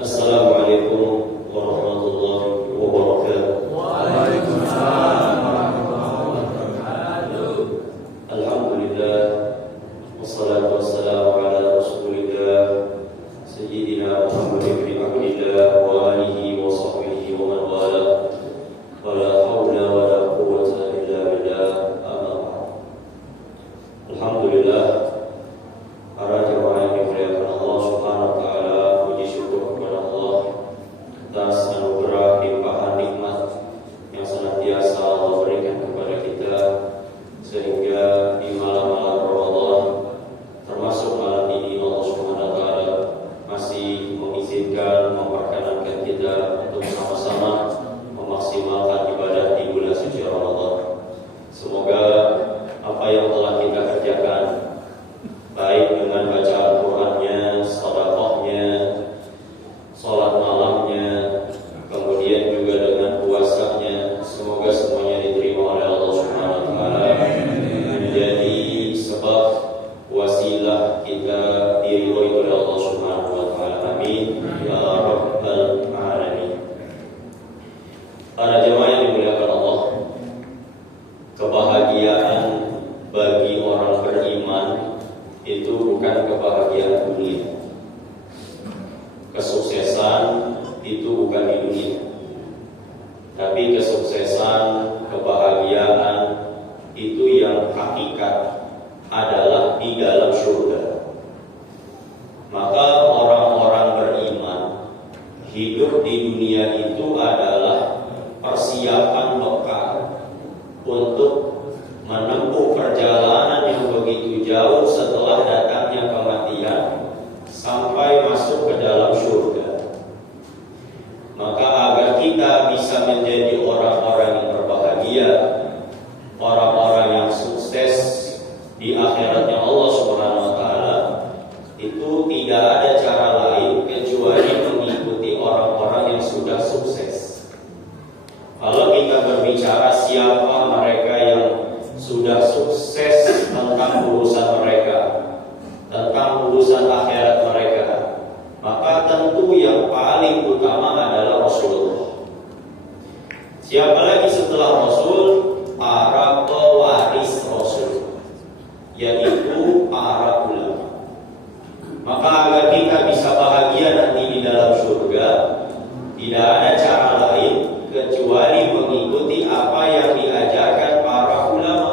Assalamualaikum warahmatullahi wabarakatuh. Waalaikumsalam warahmatullahi wabarakatuh. Alhamdulillah, wassalatu wassalamu ala rasulillah Sayyidina Muhammad ibn Abdillah wa alihi wa sahbihi wa man wala. Wa la hawla wa la quwwata illa billah. Amma ba'd. Alhamdulillah, para jemaah yang dimuliakan Allah Subhanahu wa taala, puji syukur kepada Allah atas anugerah limpahan nikmat yang senantiasa Allah berikan kepada kita, sehingga di malam-malam Ramadan, termasuk malam ini, Allah Subhanahu wa taala masih mengizinkan, memperkenankan kita untuk sama-sama memaksimalkan ibadah di bulan suci Ramadan. Semoga apa yang telah kita kerjakan, baik dengan baca Al-Qur'annya, sedekahnya, salat malamnya, kemudian juga dengan puasanya, semoga semuanya diterima oleh Allah Subhanahu wa taala, menjadi sebab wasilah kita diridhoi oleh Allah Subhanahu wa taala. Amin ya rabbal alamin. Para jemaah yang dimuliakan Allah, kebahagiaan bagi orang beriman itu bukan kebahagiaan dunia. Kesuksesan itu bukan di dunia, tapi kesuksesan, kebahagiaan itu yang hakikat adalah di dalam surga. Maka orang-orang beriman hidup di dunia itu adalah persiapan bekal untuk menempuh perjalanan yang begitu jauh setelah datangnya kematian sampai masuk ke dalam surga. Maka agar kita bisa menjadi orang-orang yang berbahagia, orang-orang yang sukses di akhiratnya Allah Subhanahu wa taala, itu tidak ada cara lain kecuali mengikuti orang-orang yang sudah sukses. Kalau kita berbicara siapa mereka yang sudah sukses tentang urusan mereka, tentang urusan akhirat mereka, maka tentu yang paling utama adalah Rasulullah. Siapa lagi setelah Rasul? Para pewaris Rasul, yaitu para ulama. Maka agar kita bisa bahagia nanti di dalam surga, tidak ada cara lain kecuali mengikuti apa yang diajarkan para ulama,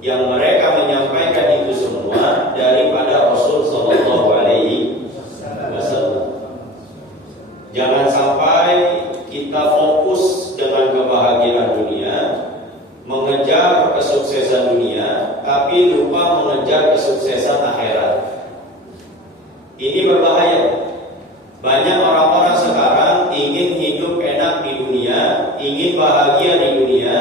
yang mereka menyampaikan itu semua daripada Rasul sallallahu alaihi wasallam. Jangan sampai kita fokus dengan kebahagiaan dunia, mengejar kesuksesan dunia, tapi lupa mengejar kesuksesan akhirat. Ini berbahaya. Banyak orang-orang sekarang ingin hidup enak di dunia, ingin bahagia di dunia,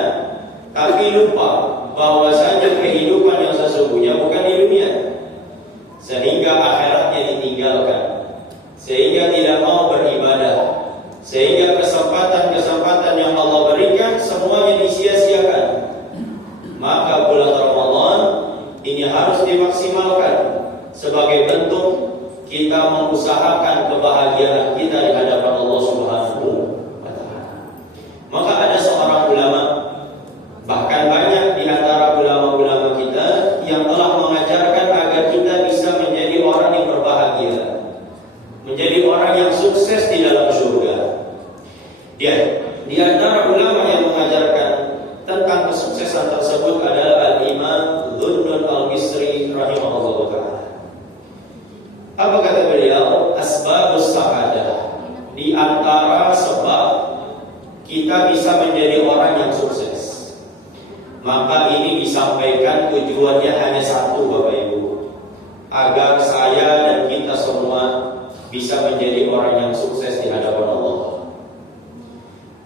tapi lupa bahwasanya kehidupan yang sesungguhnya bukan di dunia, sehingga akhiratnya ditinggalkan, sehingga tidak mau beribadah, sehingga kesempatan-kesempatan yang Allah berikan semuanya disia-siakan. Maka bulan Ramadan ini harus dimaksimalkan sebagai bentuk kita mengusahakan kebahagiaan kita di hadapan Allah Subhanahu wa taala. Maka ada seorang ulama, bahkan banyak di antara ulama-ulama kita yang telah mengajarkan agar kita bisa menjadi orang yang berbahagia, menjadi orang yang sukses di dalam surga. Di antara ulama yang mengajarkan tentang kesuksesan tersebut adalah Al-Imam Dhunnun Al-Misri rahimahullah ta'ala. Apa kata beliau? Asbabus sa'adah, di antara sebab kita bisa menjadi orang yang sukses. Maka ini disampaikan tujuannya hanya satu, Bapak Ibu, agar saya dan kita semua bisa menjadi orang yang sukses di hadapan Allah.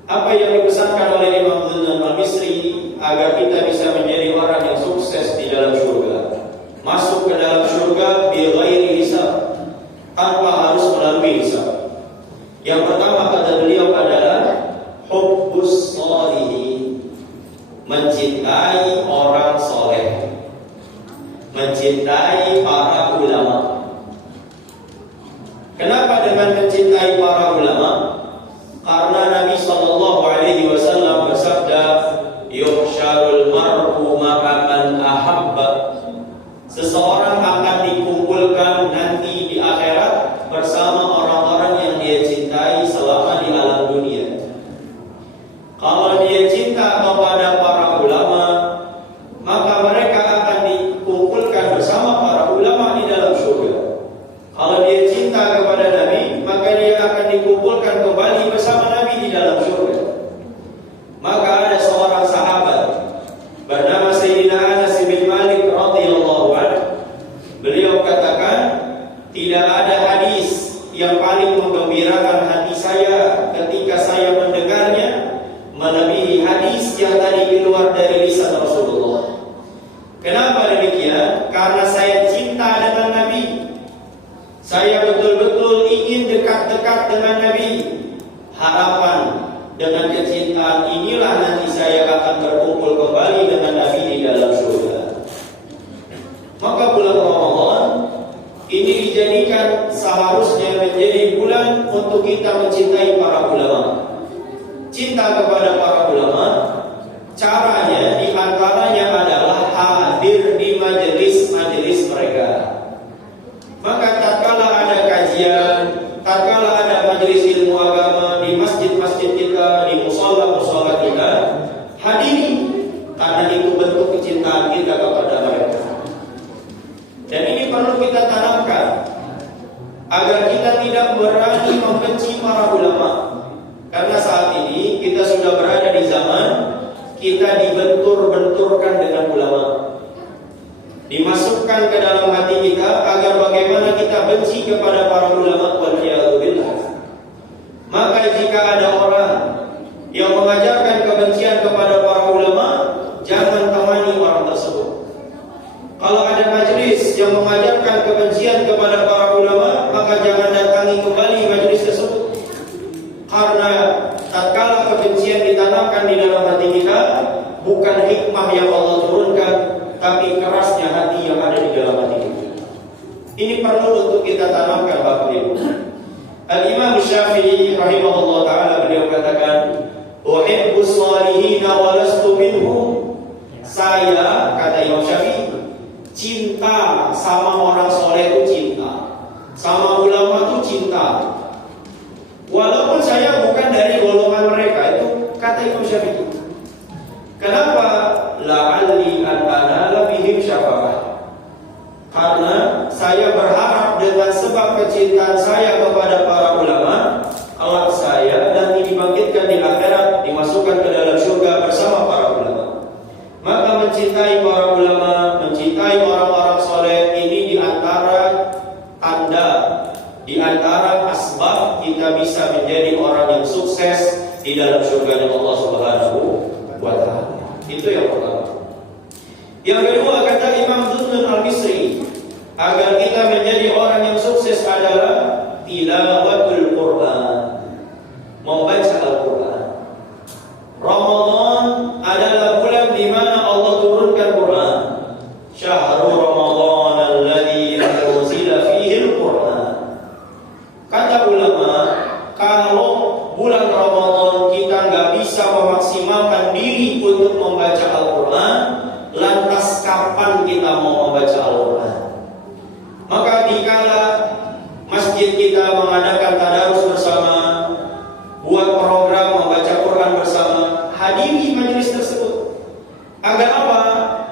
Apa yang dipesankan oleh Imam Dhunnun Al-Misri agar kita bisa menjadi orang yang sukses di dalam surga, masuk ke dalam surga bi ghairi hisab, tanpa harus melalui hisab. Yang pertama kata beliau adalah hubbus sholihin, mencintai orang soleh, mencintai para ulama. Kenapa dengan mencintai para ulama? Karena Nabi Shallallahu Alaihi Wasallam bersabda, "Yuhsyarul mar'u ma'a man ahabba." Seseorang akan dikumpulkan nanti di akhirat bersama orang-orang yang dia cintai selama di alam dunia. Kalau dia cinta kepada para ulama, maka mereka akan dikumpulkan bersama para ulama di dalam surga. Kalau dia cinta kepada Nabi, maka dia akan dikumpulkan kembali bersama Nabi di dalam surga. Maka ada seorang sahabat bernama Sayyidina Anas bin Malik radhiyallahu anhu. Beliau katakan, tidak ada hadis yang paling menggembirakan hati saya ketika saya mendengarnya melebihi hadis yang tadi keluar dari lisan Rasulullah. Kenapa demikian? Karena saya cinta dengan Nabi. Saya betul-betul ingin dekat-dekat dengan Nabi. Harapan dengan kecintaan inilah nanti saya akan berkumpul kembali dengan Nabi di dalam surga. Maka bulan Ramadan ini dijadikan seharusnya menjadi bulan untuk kita mencintai para ulama. Cinta kepada para ulama, caranya diantaranya adalah hadir di majelis-majelis mereka. Maka tatkala ada kajian, tatkala ada majelis ilmu agama di masjid-masjid kita, di musala-musala kita, hadiri, karena itu bentuk kecintaan kita kepada mereka. Dan ini perlu kita tanamkan agar kita tidak berani membenci para ulama. Karena saat ini kita sudah berada di zaman kita dibentur-benturkan dengan ulama, dimasukkan ke dalam hati kita agar bagaimana kita benci kepada para ulama. Waliyadzubillah. Maka jika ada orang yang mengajarkan kebencian kepada para ulama, jangan temani orang tersebut. Kalau ada majelis yang mengajarkan kebencian kepada para ulama, maka jangan datangi kembali majelis tersebut. Karena tatkala kebencian ditanamkan di dalam hati kita, bukan hikmah yang Allah turunkan, tapi kerasnya hati yang ada di dalam hati kita. Ini perlu untuk kita tanamkan, Bapak Ibu. Al-Imam Syafi'i rahimahullah ta'ala beliau katakan, "Uhibbus salihina wa lastu minhum." Saya, kata Imam Syafi'i, cinta sama orang soleh itu cinta, sama ulama itu cinta, walaupun saya bukan dari golongan mereka. Itu kata Imam Syafi'i. Kenapa? La'alli an anala bihim syafa'ah. Karena saya berharap dengan sebab kecintaan saya kepada para ulama, kelak saya nanti dibangkitkan di akhirat, dimasukkan ke dalam surga bersama para ulama. Maka mencintai para ulama, mencintai orang-orang soleh, ini diantara tanda, diantara asbab kita bisa menjadi orang yang sukses di dalam surga Allah Subhanahu wa ta'ala. Itu yang pertama. Yang kedua, kata Imam Zunnun al-Misri, agar kita menjadi orang yang sukses adalah tilawatul Quran, membaca Al-Quran. Ramadan adalah bulan di mana Allah turunkan Quran. Syahrul Ramadan alladzi unzila fihi al-Quran. Kata ulama, kalau bulan Ramadan kita nggak bisa memaksimalkan diri untuk membaca Al-Quran, lantas kapan kita mau membaca Al-Quran? Maka dikala masjid kita mengadakan tadarus bersama, buat program membaca Quran bersama, hadiri majelis tersebut. Agar apa?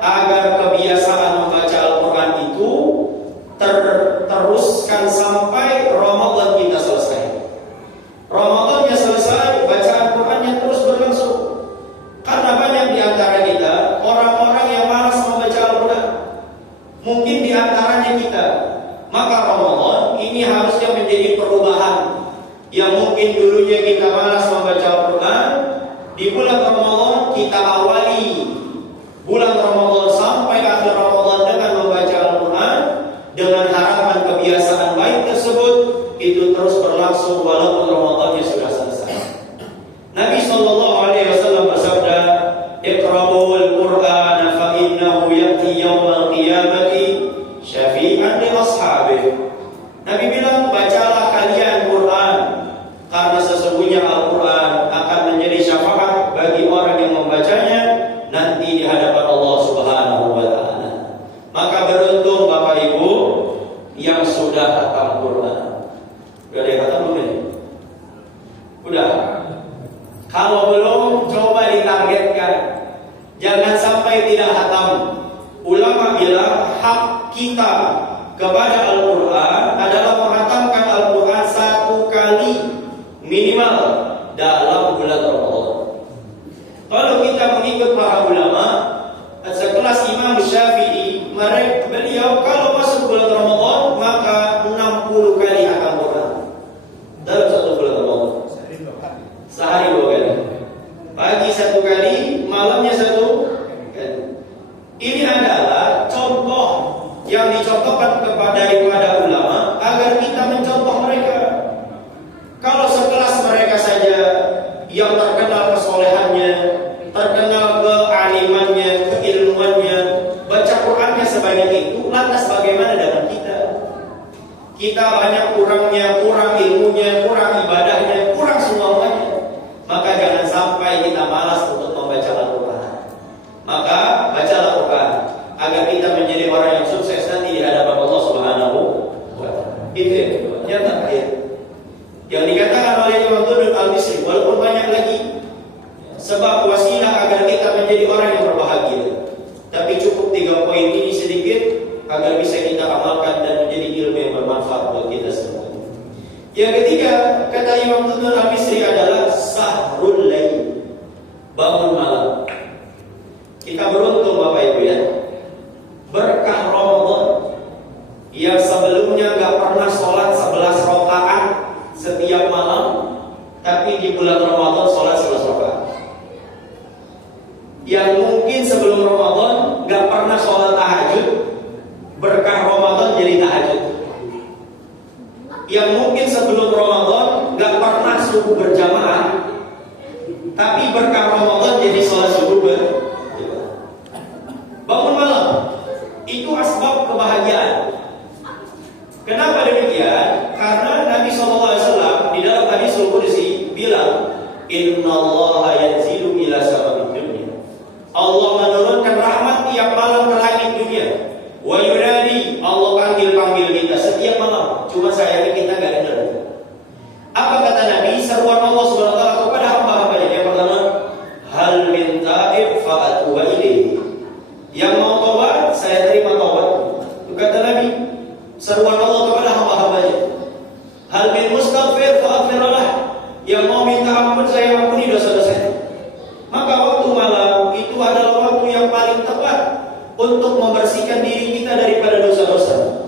Agar kebiasaan membaca Al-Quran itu teruskan sampai Ramadan kita selesai. Ramadannya selesai, bacaan Qurannya terus berlangsung. Karena banyak di antara kita orang-orang yang malas membaca Al-Quran. Mungkin di antaranya kita. Maka Ramadan ini harusnya menjadi perubahan. Yang mungkin dulunya kita malas membaca Al-Quran, di bulan Ramadan kita awali bulan Ramadan sampai akhir Ramadan dengan membaca Al-Quran, dengan harapan kebiasaan baik tersebut itu terus berlangsung walaupun Ramadannya sudah selesai. Nabi sallallahu alaihi wasallam bersabda, "Iqra'ul Qur'ana fa innahu ya'ti yaumal qiyamati syafi'an li ashabihi." Nabi bilang, bacalah kurangnya, kurang ilmunya, kurang ibadahnya, kurang semuanya. Maka jangan sampai kita malas untuk membaca Al-Quran. Maka bacalah Al-Quran agar kita menjadi orang yang sukses nanti di hadapan Allah Subhanahu wa Ta'ala. Itu yang kedua. Yang terakhir, yang dikatakan oleh Imam Tudun Al-Misri, walaupun banyak lagi sebab wasilah agar kita menjadi orang yang berbahagia, tapi cukup 3 poin ini sedikit agar bisa kita amalkan dan menjadi ilmu yang bermanfaat buat kita semua. Yang ketiga, kata Imam Tudun Al-Misri adalah sahrul lail, bangun malam. Kita beruntung Bapak Ibu ya, berkah Ramadan yang sebelumnya gak pernah sholat 11 rakaat setiap malam, tapi di bulan Ramadan sholat 11 rakaat. Yang mungkin sebelum Ramadan gak pernah sholat tahajud, berkah Ramadan jadi tahajud. Yang mungkin sebelum Ramadan gak pernah subuh berjamaah, tapi berkah Ramadan jadi sholat subuh berjamaah. Bangun malam itu asbab kebahagiaan. Kenapa demikian? Karena Nabi SAW di dalam hadis Qudsi bilang, Innallaha yanzilu ila sama'id dunya. Allah menurunkan rahmat tiap malam ke langit dunia. Wa yunadi, Allah panggil kita setiap malam. Cuma sayangnya kita gak dengar. Apa kata Nabi? Seruan Allah SWT kepada hamba-hambanya. Yang pertama, hal min ta'ib fa'atu wa ilaihi. Yang mau taubat, saya terima taubat. Itu kata Nabi. Seruan Allah kepada hamba-hambanya. Hal min mustaghfir fa'aghfirullah. Yang mau minta ampun, saya ampuni dosa-dosanya. Maka waktu malam itu adalah waktu yang paling tepat untuk membersihkan diri kita daripada dosa-dosa.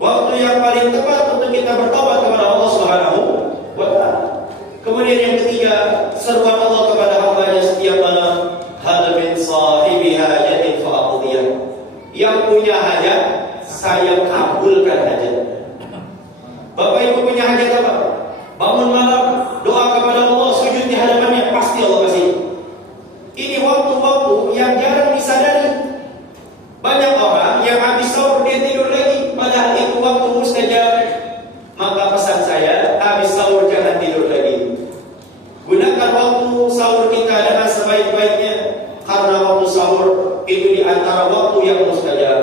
Waktu yang paling tepat untuk kita bertobat kepada Allah Subhanahu wa Ta'ala. Kemudian yang ketiga, seruan Allah kepada hamba-Nya setiap malam, hal min sahibi hajatin fa'aqdiyah. Yang punya hajat, saya kabulkan hajat. Bapak Ibu punya hajat apa? Bangun malam, doa kepada Allah, sujud di hadapannya, pasti Allah kasih. Ini waktu-waktu yang jarang disadari. Banyak orang yang habis sahur dia tidur lagi, padahal itu waktu mustajab. Maka pesan saya, habis sahur jangan tidur lagi. Gunakan waktu sahur kita dengan sebaik-baiknya, karena waktu sahur itu di antara waktu yang mustajab.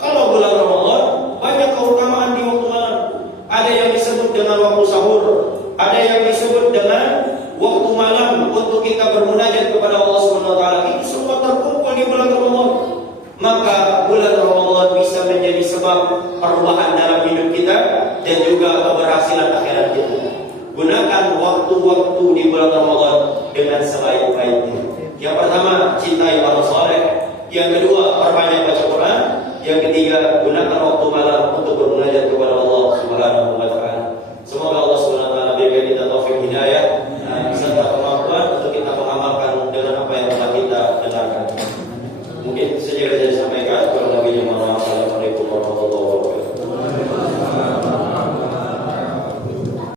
Kalau bulan Ramadan banyak keutamaan di waktu malam. Ada yang disebut dengan waktu sahur, ada yang disebut dengan waktu malam untuk kita bermunajat kepada Allah Subhanahu wa Ta'ala. Itu semua terkumpul di bulan Ramadan. Maka bulan Ramadan bisa menjadi sebab perubahan dalam hidup kita dan juga keberhasilan akhirat kita. Gunakan waktu-waktu di bulan Ramadan dengan sebaik-baiknya. Yang pertama, cintai orang saleh. Yang kedua, perbanyak baca Quran. Yang ketiga, gunakan waktu malam untuk bermunajat kepada Allah Subhanahu wa Ta'ala.